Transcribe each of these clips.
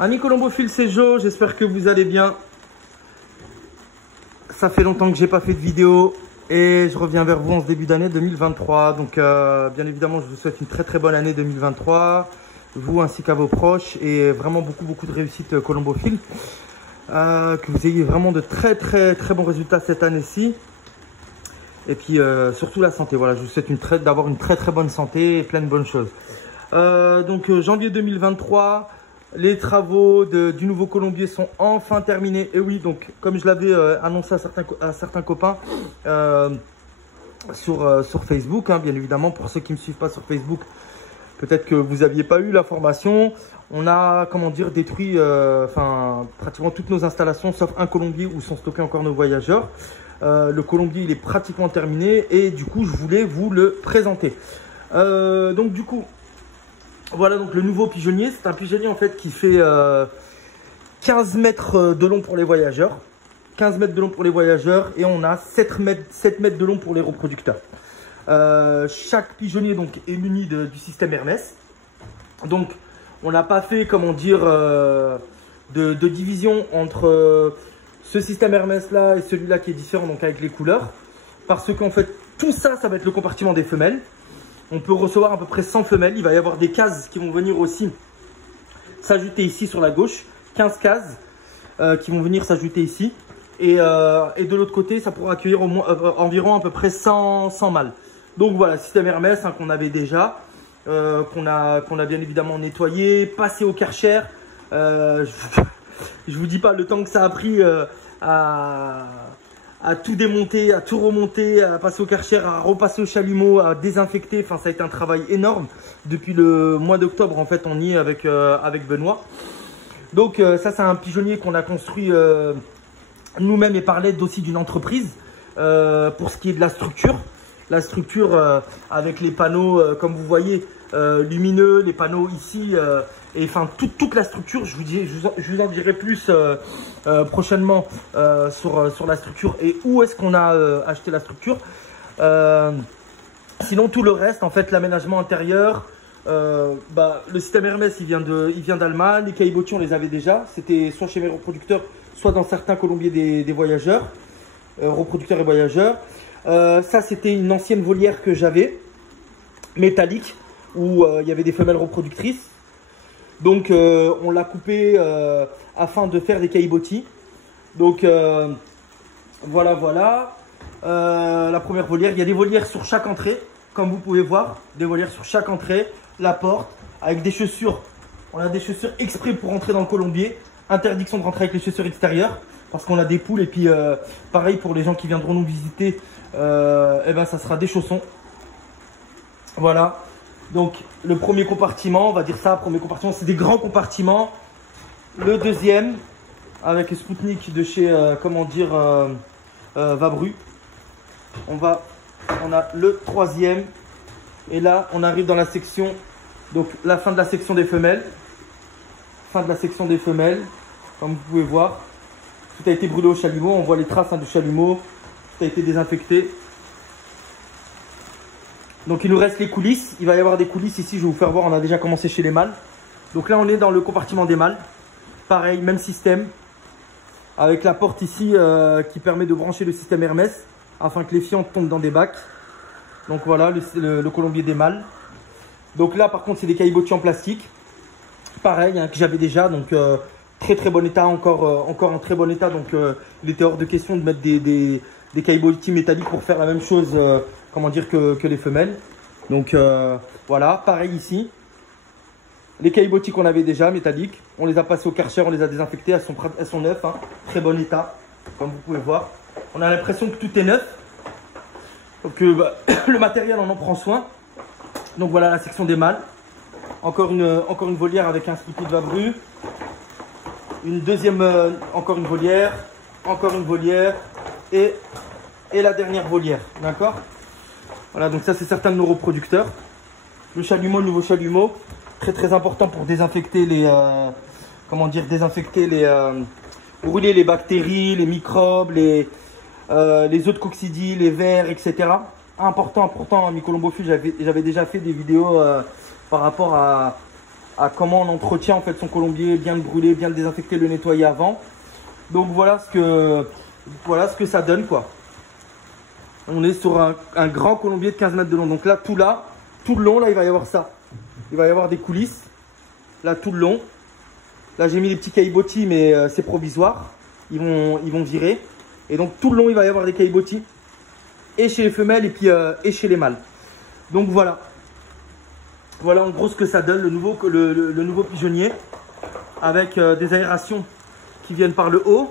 Amis colombophiles, c'est Jo, j'espère que vous allez bien. Ça fait longtemps que j'ai pas fait de vidéo et je reviens vers vous en ce début d'année 2023. Donc bien évidemment, je vous souhaite une très bonne année 2023, vous ainsi qu'à vos proches, et vraiment beaucoup de réussite colombophiles. Que vous ayez vraiment de très bons résultats cette année-ci. Et puis surtout la santé. Voilà, je vous souhaite d'avoir une très bonne santé et plein de bonnes choses. Janvier 2023. Les travaux du nouveau colombier sont enfin terminés. Et oui, donc comme je l'avais annoncé à certains copains sur Facebook, hein, bien évidemment, pour ceux qui ne me suivent pas sur Facebook, peut-être que vous n'aviez pas eu l'information. On a, comment dire, détruit pratiquement toutes nos installations, sauf un colombier où sont stockés encore nos voyageurs. Le colombier, il est pratiquement terminé et du coup, je voulais vous le présenter. Voilà donc le nouveau pigeonnier. C'est un pigeonnier en fait qui fait 15 mètres de long pour les voyageurs. 15 mètres de long pour les voyageurs et on a 7 mètres de long pour les reproducteurs. Chaque pigeonnier donc est muni du système Hermès. Donc on n'a pas fait, comment dire, de division entre ce système Hermès là et celui-là qui est différent, donc avec les couleurs. Parce qu'en fait tout ça, ça va être le compartiment des femelles. On peut recevoir à peu près 100 femelles. Il va y avoir des cases qui vont venir aussi s'ajouter ici sur la gauche. 15 cases qui vont venir s'ajouter ici. Et de l'autre côté, ça pourra accueillir environ à peu près 100 mâles. Donc voilà, système Hermès hein, qu'on avait déjà, qu'on a bien évidemment nettoyé, passé au Karcher. Je vous dis pas le temps que ça a pris à tout démonter, à tout remonter, à passer au Karcher, à repasser au chalumeau, à désinfecter. Enfin, ça a été un travail énorme. Depuis le mois d'octobre, en fait, on y est avec Benoît. Donc, ça, c'est un pigeonnier qu'on a construit nous-mêmes et par l'aide aussi d'une entreprise pour ce qui est de la structure. La structure avec les panneaux, comme vous voyez, lumineux, les panneaux ici, et enfin toute la structure. Je vous en dirai plus prochainement sur la structure et où est-ce qu'on a acheté la structure. Sinon tout le reste, en fait, l'aménagement intérieur, le système Hermès il vient d'Allemagne. Les caillebotis on les avait déjà, c'était soit chez mes reproducteurs, soit dans certains colombiers des voyageurs, reproducteurs et voyageurs. Ça c'était une ancienne volière que j'avais, métallique, où il y avait des femelles reproductrices. Donc on l'a coupé afin de faire des caillebotis. Donc voilà. La première volière, il y a des volières sur chaque entrée, comme vous pouvez voir, des volières sur chaque entrée, la porte, avec des chaussures. On a des chaussures exprès pour entrer dans le colombier. Interdiction de rentrer avec les chaussures extérieures, parce qu'on a des poules. Et puis pareil pour les gens qui viendront nous visiter, ça sera des chaussons. Voilà. Donc le premier compartiment, on va dire ça, premier compartiment, c'est des grands compartiments. Le deuxième, avec Spoutnik de chez, Vabru. On a le troisième. Et là, on arrive dans la section, donc la fin de la section des femelles. Fin de la section des femelles, comme vous pouvez voir. Tout a été brûlé au chalumeau, on voit les traces du chalumeau. Tout a été désinfecté. Donc il nous reste les coulisses. Il va y avoir des coulisses ici, je vais vous faire voir. On a déjà commencé chez les mâles. Donc là on est dans le compartiment des mâles. Pareil, même système. Avec la porte ici qui permet de brancher le système Hermès afin que les fientes tombent dans des bacs. Donc voilà le colombier des mâles. Donc là par contre c'est des caillebotis en plastique. Pareil hein, que j'avais déjà. Donc très bon état, encore en très bon état. Donc il était hors de question de mettre des caillebotis métalliques pour faire la même chose que les femelles. Donc voilà, pareil ici. Les caillebotis qu'on avait déjà métalliques, on les a passés au Karcher, on les a désinfectés, elles sont neuves, hein, très bon état, comme vous pouvez voir. On a l'impression que tout est neuf. Donc le matériel on en prend soin. Donc voilà la section des mâles. Encore une volière avec un Spoutnik de Vabru. Une deuxième, encore une volière et la dernière volière, d'accord. Voilà, donc ça c'est certains de nos reproducteurs. Le chalumeau, le nouveau chalumeau, très important pour désinfecter brûler les bactéries, les microbes, les œufs de coccidie, les vers, etc. Important, mes colombophiles, j'avais déjà fait des vidéos par rapport à à comment on entretient en fait son colombier, bien le brûler, bien le désinfecter, le nettoyer avant. Donc voilà ce que ça donne quoi. On est sur un grand colombier de 15 mètres de long. Donc là, tout le long, là, il va y avoir ça. Il va y avoir des coulisses. Là, tout le long. Là, j'ai mis les petits caillebotis, mais c'est provisoire. Ils vont virer. Et donc, tout le long, il va y avoir des caillebotis. Et chez les femelles, et puis et chez les mâles. Donc, voilà. Voilà, en gros, ce que ça donne, le nouveau pigeonnier. Avec des aérations qui viennent par le haut.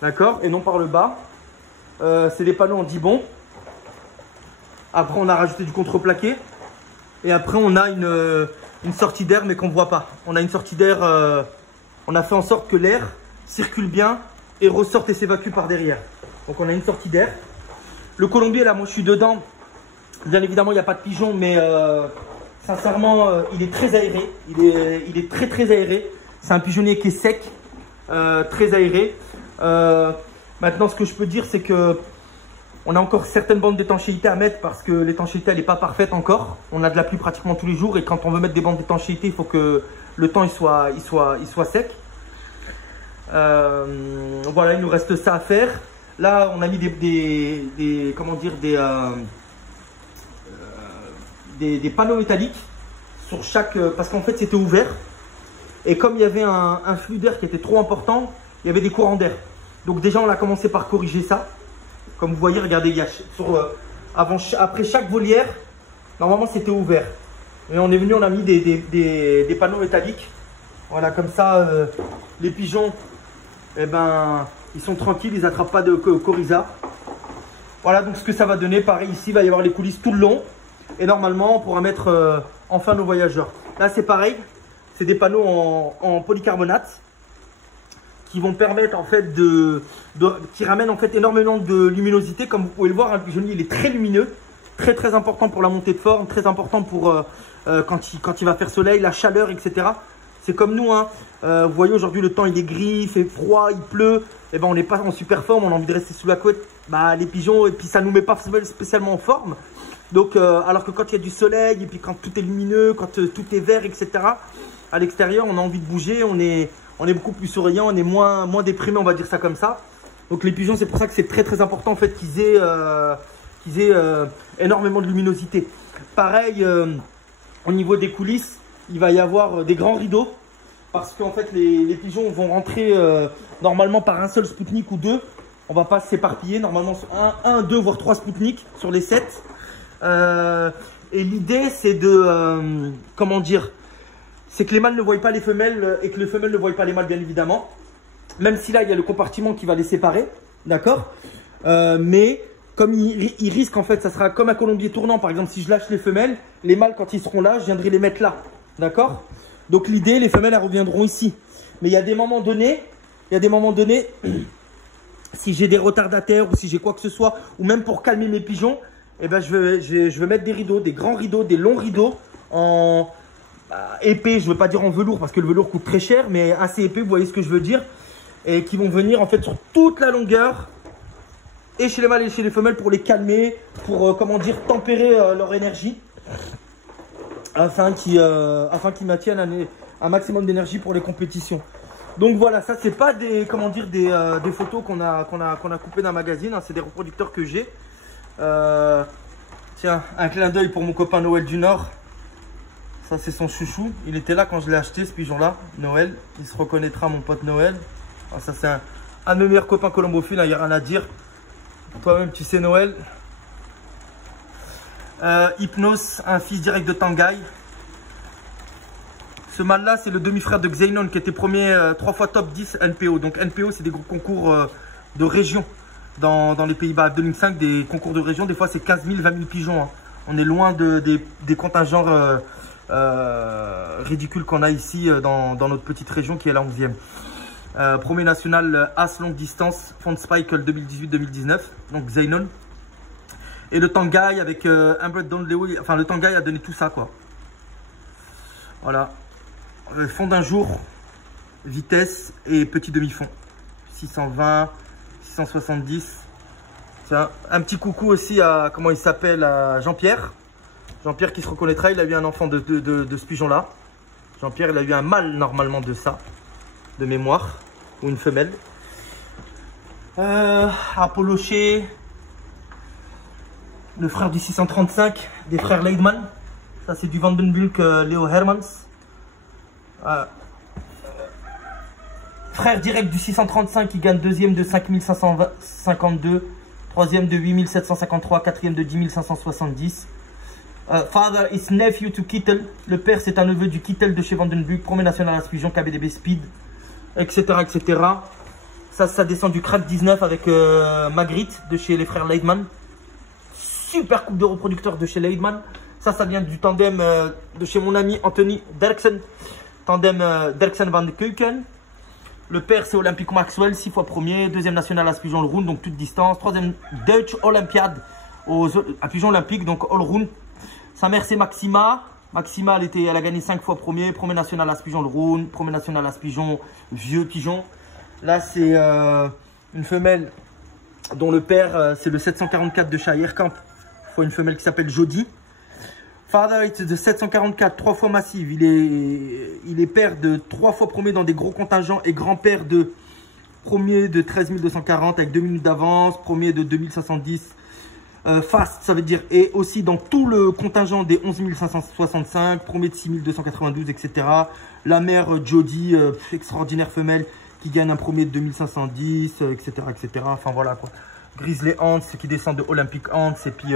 D'accord? Et non par le bas. C'est des panneaux en dibond. Après, on a rajouté du contreplaqué. Et après, on a une sortie d'air, mais qu'on ne voit pas. On a une sortie d'air. On a fait en sorte que l'air circule bien et ressorte et s'évacue par derrière. Donc, on a une sortie d'air. Le colombier, là, moi, je suis dedans. Bien évidemment, il n'y a pas de pigeon, mais sincèrement, il est très aéré. Il est très, très aéré. C'est un pigeonnier qui est sec, très aéré. Maintenant, ce que je peux dire, c'est que on a encore certaines bandes d'étanchéité à mettre parce que l'étanchéité, elle n'est pas parfaite encore. On a de la pluie pratiquement tous les jours et quand on veut mettre des bandes d'étanchéité, il faut que le temps il soit sec. Voilà, il nous reste ça à faire. Là, on a mis des panneaux métalliques sur chaque, parce qu'en fait, c'était ouvert. Et comme il y avait un flux d'air qui était trop important, il y avait des courants d'air. Donc déjà, on a commencé par corriger ça. Comme vous voyez, regardez, il y a après chaque volière, normalement, c'était ouvert. Et on est venu, on a mis des panneaux métalliques. Voilà, comme ça, les pigeons, eh ben, ils sont tranquilles, ils n'attrapent pas de coryza. Voilà, donc ce que ça va donner, pareil, ici, il va y avoir les coulisses tout le long. Et normalement, on pourra mettre enfin nos voyageurs. Là, c'est pareil, c'est des panneaux en polycarbonate qui vont permettre en fait qui ramènent en fait énormément de luminosité. Comme vous pouvez le voir, un pigeonnier il est très lumineux, très très important pour la montée de forme, très important pour quand il va faire soleil, la chaleur, etc. C'est comme nous, hein. Vous voyez aujourd'hui le temps il est gris, il fait froid, il pleut, et ben on n'est pas en super forme, on a envie de rester sous la couette. Bah les pigeons, et puis ça nous met pas spécialement en forme. Donc alors que quand il y a du soleil et puis quand tout est lumineux, quand tout est vert, etc. À l'extérieur, on a envie de bouger, on est beaucoup plus souriant, on est moins déprimé, on va dire ça comme ça. Donc les pigeons, c'est pour ça que c'est très très important en fait qu'ils aient énormément de luminosité. Pareil, au niveau des coulisses, il va y avoir des grands rideaux parce qu'en fait les pigeons vont rentrer normalement par un seul Spoutnik ou deux. On va pas s'éparpiller, normalement un, deux, voire trois Spoutniks sur les 7. Et l'idée c'est de, comment dire, c'est que les mâles ne voient pas les femelles et que les femelles ne voient pas les mâles, bien évidemment. Même si là, il y a le compartiment qui va les séparer, d'accord, mais comme il risque, en fait, ça sera comme un colombier tournant. Par exemple, si je lâche les femelles, les mâles, quand ils seront là, je viendrai les mettre là, d'accord. Donc l'idée, les femelles, elles reviendront ici. Mais il y a des moments donnés, si j'ai des retardataires ou si j'ai quoi que ce soit, ou même pour calmer mes pigeons, eh ben, je vais mettre des rideaux, des grands rideaux, des longs rideaux en épais, je ne veux pas dire en velours parce que le velours coûte très cher, mais assez épais, vous voyez ce que je veux dire, et qui vont venir en fait sur toute la longueur, et chez les mâles et chez les femelles, pour les calmer, pour comment dire, tempérer leur énergie, afin qu'ils maintiennent un maximum d'énergie pour les compétitions. Donc voilà, ça c'est pas des, comment dire, des photos qu'on a coupées d'un magazine, hein, c'est des reproducteurs que j'ai. Tiens, un clin d'œil pour mon copain Noël du Nord. Ça, c'est son chouchou. Il était là quand je l'ai acheté, ce pigeon-là, Noël. Il se reconnaîtra, mon pote Noël. Alors, ça, c'est un de mes meilleurs copains colombophiles, il n'y a rien à dire. Toi-même, tu sais, Noël. Hypnos, un fils direct de Tanguy. Ce mâle-là, c'est le demi-frère de Xenon, qui était premier 3 fois top 10 NPO. Donc, NPO, c'est des gros concours de région dans les Pays-Bas. 2005, des concours de région, des fois, c'est 15 000, 20 000 pigeons. Hein. On est loin des contingents ridicule qu'on a ici dans notre petite région qui est la 11e. Premier national As longue distance, Fond Spike 2018-2019, donc Xenon. Et le Tanguy avec Inbred Don Leo, enfin le Tanguy a donné tout ça quoi. Voilà. Fond d'un jour, vitesse et petit demi-fond. 620, 670. Tiens, un petit coucou aussi à, comment il s'appelle, à Jean-Pierre. Jean-Pierre qui se reconnaîtra, il a eu un enfant de ce pigeon-là. Jean-Pierre, il a eu un mâle normalement de ça, de mémoire, ou une femelle. Apolloché, le frère du 635, des frères Leidman. Ça, c'est du Vandenbulk Leo Hermans. Frère direct du 635 qui gagne deuxième de 5552, troisième de 8753, quatrième de 10570. Father is nephew to Kittel. Le père, c'est un neveu du Kittel de chez Vandenbulk, premier national à Spijon, KBDB Speed, etc. etc. Ça descend du Crack 19 avec Magritte de chez les frères Leidman. Super coupe de reproducteurs de chez Leidman. Ça vient du tandem de chez mon ami Anthony Derksen. Tandem Derksen Van de Keuken. Le père, c'est Olympique Maxwell, 6 fois premier. Deuxième national à Spijon Allround, donc toute distance. Troisième Dutch Olympiade à Pigeon Olympique, donc Allround. Sa mère, c'est Maxima. Maxima, elle a gagné 5 fois premier. Premier national à Spijon Allround. Premier national à Spijon, vieux pigeon. Là, c'est une femelle dont le père, c'est le 744 de chez Aierkamp. Il faut une femelle qui s'appelle Jody. Father is de 744, 3 fois massive. Il est père de 3 fois premier dans des gros contingents et grand-père de premier de 13 240 avec 2 minutes d'avance, premier de 2510. Fast, ça veut dire, et aussi dans tout le contingent des 11 565, premier de 6 292, etc. La mère Jody, extraordinaire femelle, qui gagne un premier de 2510, etc., etc. Enfin voilà quoi. Grizzly Hans qui descend de Olympic Hans, et puis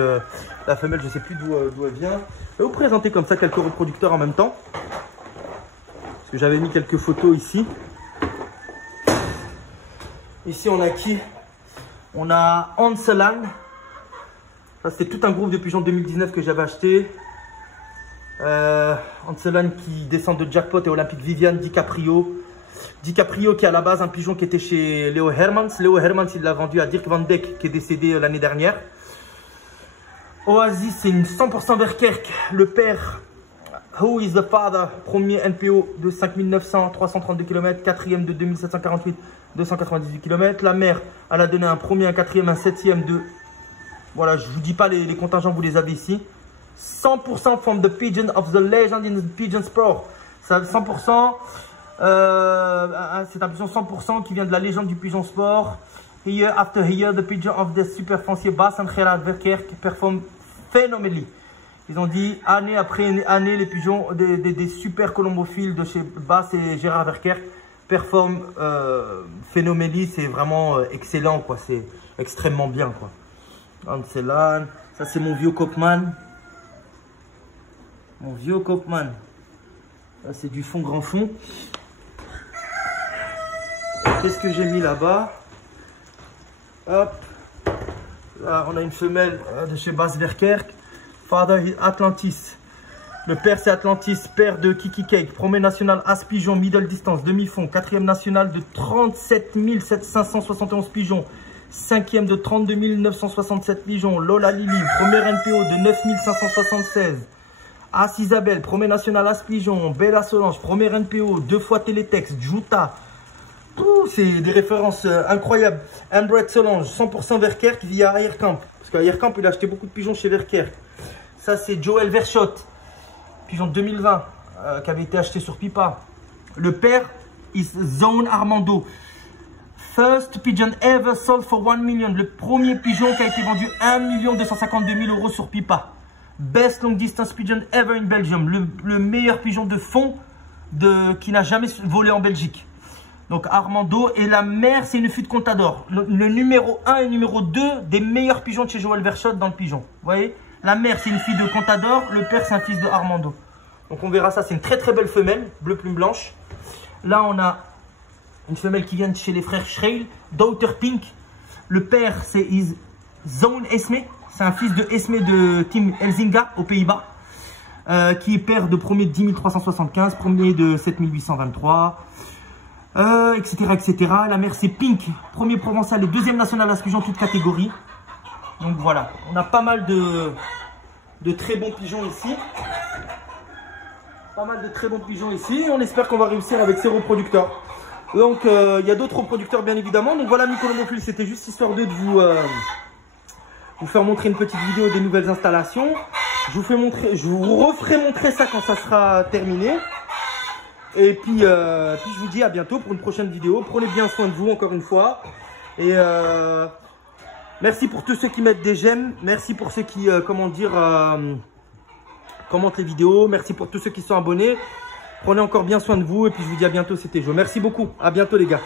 la femelle, je ne sais plus d'où elle vient. Je vais vous présenter comme ça quelques reproducteurs en même temps. Parce que j'avais mis quelques photos ici. Ici on a qui? On a Hanselan. Ça c'est tout un groupe de pigeons 2019 que j'avais acheté. Hanselan qui descend de Jackpot et Olympique Viviane, DiCaprio. DiCaprio qui est à la base un pigeon qui était chez Leo Hermans. Leo Hermans, il l'a vendu à Dirk Van Dijk qui est décédé l'année dernière. Oasis, c'est une 100% Verkerk. Le père, Who is the Father, premier NPO de 5900, 332 km, quatrième de 2748, 298 km. La mère, elle a donné un premier, un quatrième, un septième de... Voilà, je ne vous dis pas les contingents, vous les avez ici. 100% from the pigeon of the legend in the pigeon sport. Ça, 100%... c'est un pigeon 100% qui vient de la légende du pigeon sport. Year after year, the pigeon of the super foncier Bas and Gerard Verkerk perform phenomenally. Ils ont dit année après année, les pigeons des super colombophiles de chez Bas et Gérard Verkerk performent phenomenally. C'est vraiment excellent, quoi. C'est extrêmement bien, quoi. Hanselan, ça c'est mon vieux Kopman. Mon vieux Kopman. Là, c'est du fond grand fond. Qu'est-ce que j'ai mis là-bas? Hop. Là, on a une femelle de chez Bas Verkerk. Father Atlantis. Le père, c'est Atlantis, père de Kiki Cake. Premier national As Pigeon, middle distance, demi-fond. Quatrième national de 37 571 pigeons. Cinquième de 32 967 pigeons. Lola Lily, premier NPO de 9 576. As Isabelle, premier national As Pigeon. Bella Solange, premier NPO, 2 fois Télétexte. Juta. C'est des références incroyables. Ambret Solange, 100% Verkerk via Aierkamp. Parce qu'à Aierkamp, il a acheté beaucoup de pigeons chez Verkerk. Ça, c'est Joël Verschot. Pigeon de 2020, qui avait été acheté sur Pipa. Le père is Zone Armando. First pigeon ever sold for 1 million. Le premier pigeon qui a été vendu 1 252 000 € sur Pipa. Best long distance pigeon ever in Belgium. Le meilleur pigeon de fond qui n'a jamais volé en Belgique. Donc Armando, et la mère, c'est une fût de Contador. Le numéro 1 et numéro 2 des meilleurs pigeons de chez Joël Verschot dans le pigeon. Vous voyez, la mère, c'est une fille de Contador. Le père, c'est un fils de Armando. Donc on verra ça. C'est une très très belle femelle, bleu plume blanche. Là, on a une femelle qui vient de chez les frères Schreil, Daughter Pink. Le père, c'est Zone Esme. C'est un fils de Esme de Team Elzinga aux Pays-Bas. Qui est père de premier de 10 375, premier de 7 823. Etc., etc. La mère, c'est Pink, premier provençal et deuxième national à pigeon, toute catégorie. Donc voilà, on a pas mal de très bons pigeons ici. Pas mal de très bons pigeons ici. On espère qu'on va réussir avec ces reproducteurs. Donc il y a d'autres reproducteurs bien évidemment. Donc voilà, Mycolombophiles, c'était juste histoire de vous faire montrer une petite vidéo des nouvelles installations. Je vous referai montrer ça quand ça sera terminé. Et puis je vous dis à bientôt pour une prochaine vidéo. Prenez bien soin de vous encore une fois. Et merci pour tous ceux qui mettent des j'aime. Merci pour ceux qui, commentent les vidéos. Merci pour tous ceux qui sont abonnés. Prenez encore bien soin de vous. Et puis je vous dis à bientôt, c'était Joe. Merci beaucoup. À bientôt les gars.